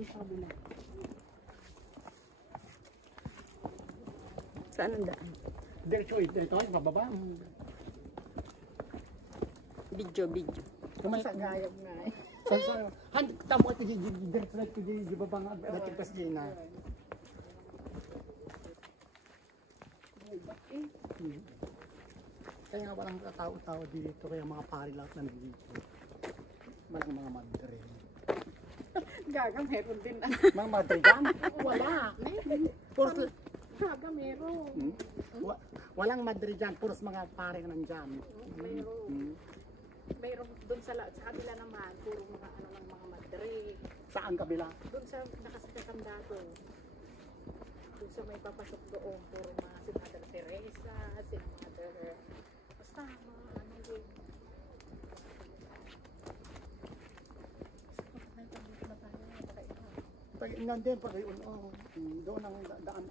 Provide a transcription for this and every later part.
doon sa kabila. Saan ang daan? Diretso ito, bababa. Video. Sa gayag nga eh. Tamo ito, diretso na ito, di bababa nga, dating kas na. Kaya nga walang tao-tao dito, kaya mga pari lahat nandito. Malang mga madre. Gaga meron din na. Mga madre dyan? Wala. Gaga meron. Walang madre dyan, puros mga pari nandyan. Meron. Meron doon sa kabila naman, puro mga ano ng mga madre. Saan kabila? Doon sa nakasakatanda doon. Doon sa may papasok doon, puro mga si Mother Teresa, si Mother, basta mga ano yun. Nandun pa kayo, doon ang daan.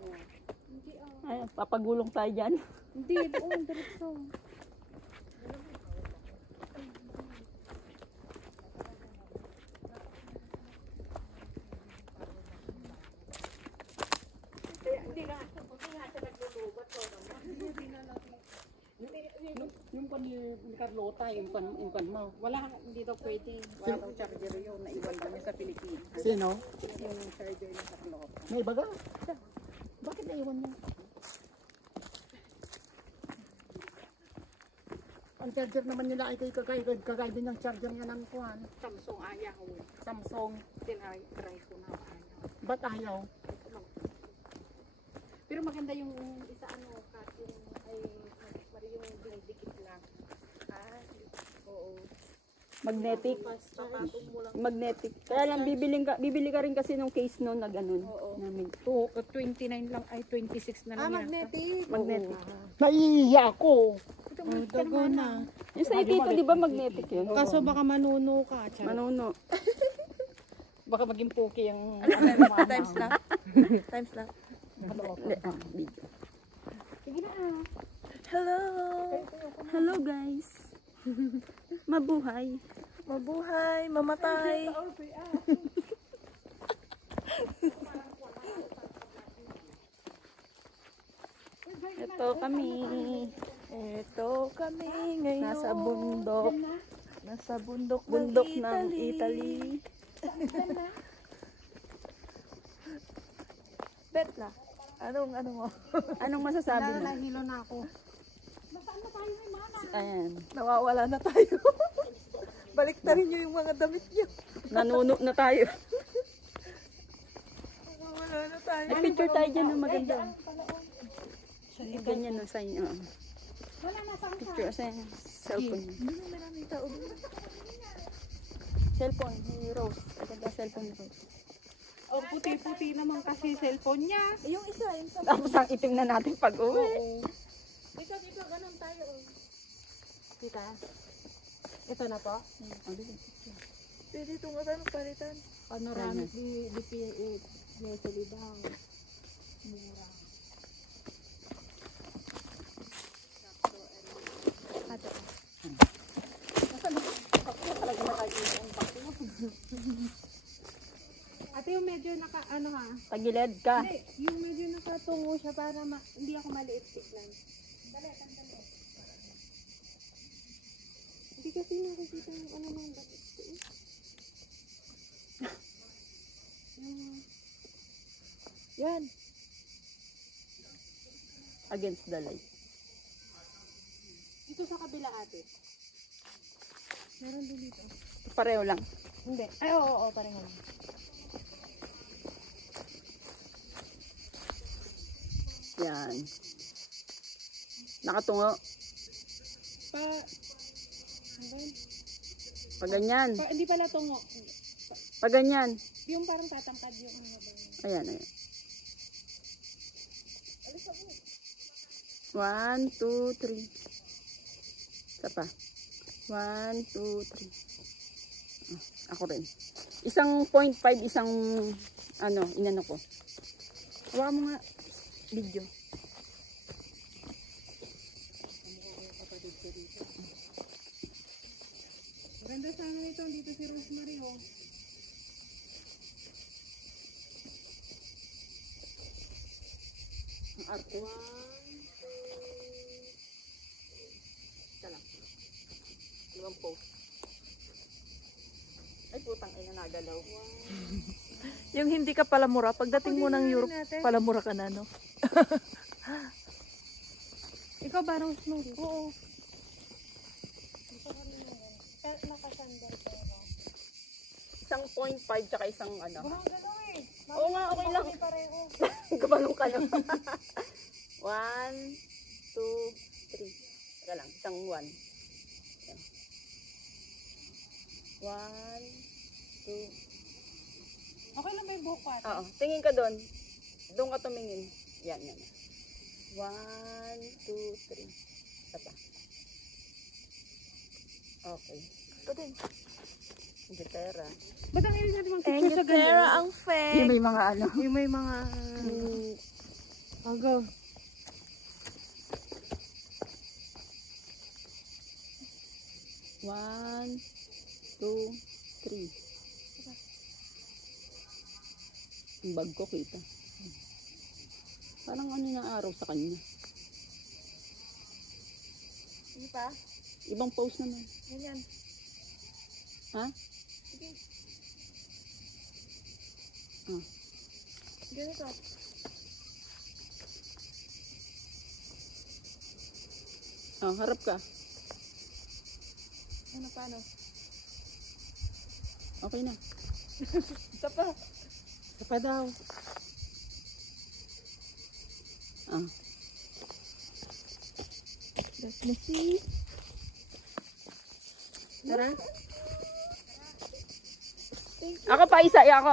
Hindi Ay, papagulong tayo dyan. Hindi, doon, diretso. Hindi nga siya naglulubat ko naman. Yung pan ni Carlota, yung pan mo. Wala, hindi daw pwede. Wala daw charger yun. Naiwan kami sa Pilipinas. Sino? Yung charger ng Carlota. May baga? Bakit naiwan niya? Ang charger naman nila ay kagaya din ng charger niya ng kuhan. Samsung ayaw. Samsung. Tinry ko na ayaw. Ba't ayaw? Pero maganda yung isa ano, kasi ay yung dinidikit lang. Ah, oo. Magnetic. Papatong mo lang. Magnetic. Kaya lang bibili ka rin kasi nung case noon na ganun. Oo. Namin. 29 lang, ay 26 na lang. Magnetic. Magnetic. Naiiya ako. Dago na. Yung sa itito, di ba magnetic yun? Kaso baka manuno ka. Manuno. Baka maging puki yung Times lang. Times lang. Video. Sige na. Hello! Hello guys! Mabuhay! Mabuhay, mamatay. Ito kami. Ito kami ngayon. Nasa bundok. Nasa bundok Ng Italy. Betla, ano mo? Anong masasabi mo? Nahilo na ako. Ayan. Nawawala na tayo. Baliktarin niyo yung mga damit niyo. Nanuno na tayo. Nawawala na tayo. May picture tayo dyan na maganda. Ganyan no sa inyo. Picture sa cellphone. Hindi maraming tao. Cellphone ni Rose. Maganda cellphone ni Rose. Oh, puti-puti naman kasi cellphone niya. Yung isa, yung sa... Tapos ang itim na natin pag uwi. Dito, ganun tayo. Tita. Ito na po? Pwede itong palitan. Panoramic di Mesolidang. Mura. Ato. Ate, yung medyo ano ha? Tagilid ka. Hindi, yung medyo nakatungo siya para hindi ako maliit tignan. Dali. Hindi kasi nakikita yung ano ng dapat ko eh. Yan. Against the light. Dito sa kabila ate. Meron din dito. Pareho lang. Hindi. Ay, oo, pareho lang. Yan. Nakatungo. Pag ganyan. Hindi pala tungo. Pag ganyan. Yung parang tatangkad yung ano ba yun. Ayan. 1, 2, 3. Isa pa. 1, 2, 3. Ako rin. Isang 0.5, isang inano ko. Hawa mo nga video. Maganda sana nito, dito si Rosemary oh. arte. Isa lang. Limang post. Ay, putang ina, nagalaw. Yung hindi ka palamura, pagdating mo ng Europe, palamura ka na, no? Ikaw ba nung snow? Oo. Nakasandal pero. Isang 0.5 tsaka isang ano. Walang galaw eh. Oo nga, okay lang. Kami pareho. Gabalong ka lang. 1, 2, 3. Teka lang, isang 1. 1, 2. Okay lang ba yung buhok ko ate? Oo, tingin ka doon. Doon ka tumingin. Yan, yan. 1, 2, 3. Isa pa. Okay. Ito din. Gitera. Ba't ang ilis natin mag-picture sa ganyan? Gitera ang fake. Yung may mga ano. Yung may mga... Aga. One, 2, 3. Yung bag ko kita. Parang ano na araw sa kanya. Hindi pa? Ibang pose naman. Ganyan. Ha? Sige. Ah. Ganito. Ah, harap ka. Ano paano? Okay na. Isa pa. Isa pa daw. Ah. Let me see. Tara. Ako pa isa, ako.